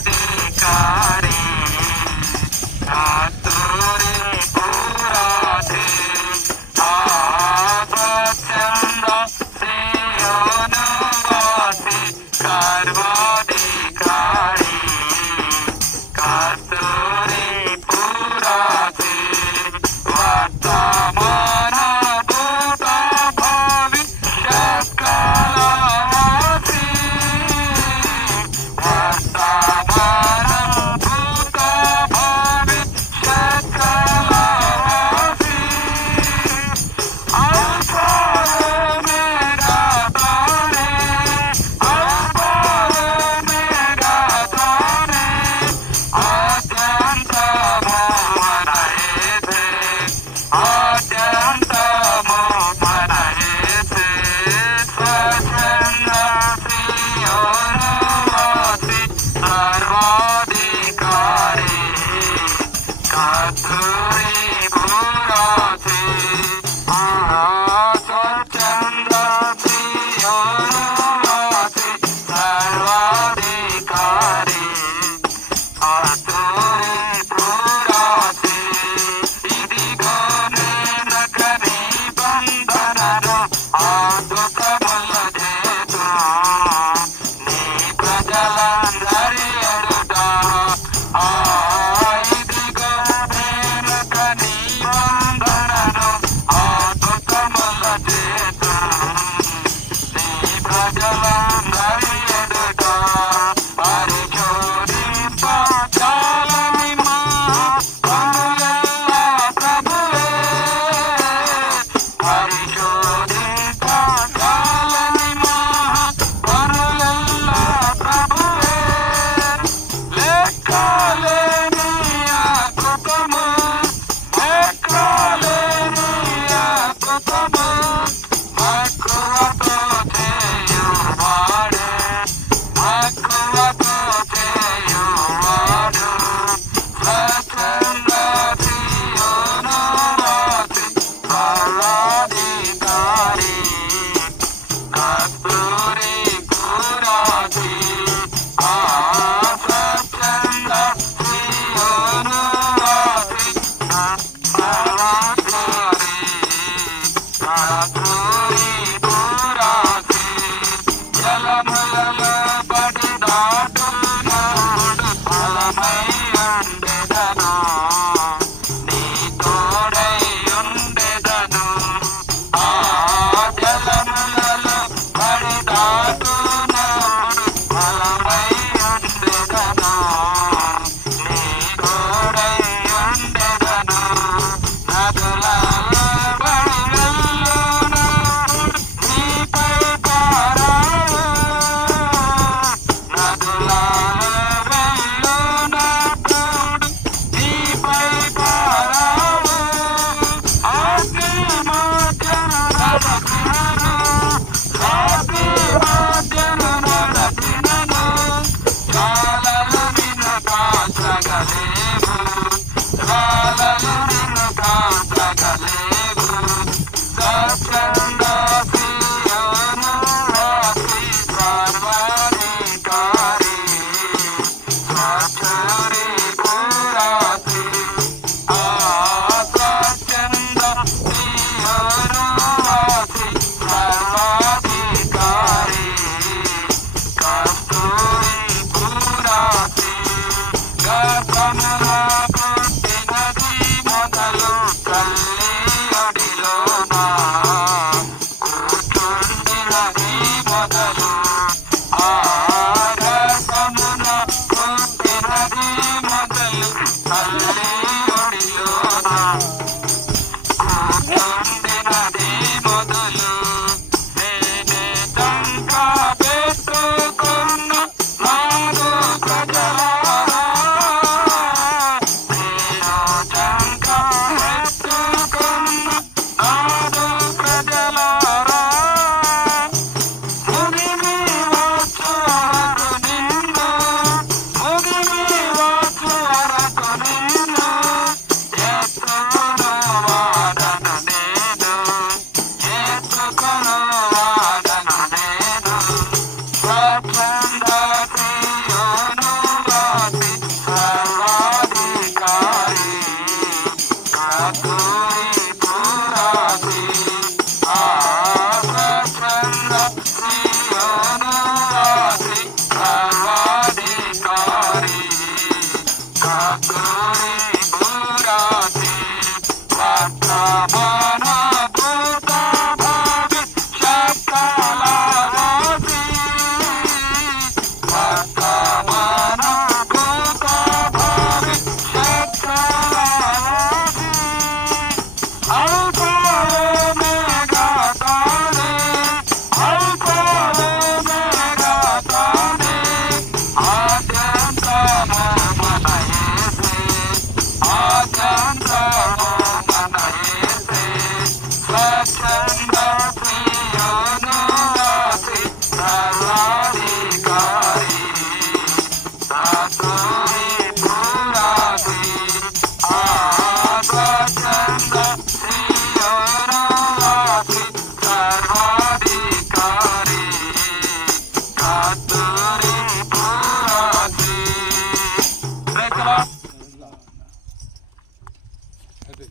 సర్వాధికారి bop, bop. Bobby. Bye.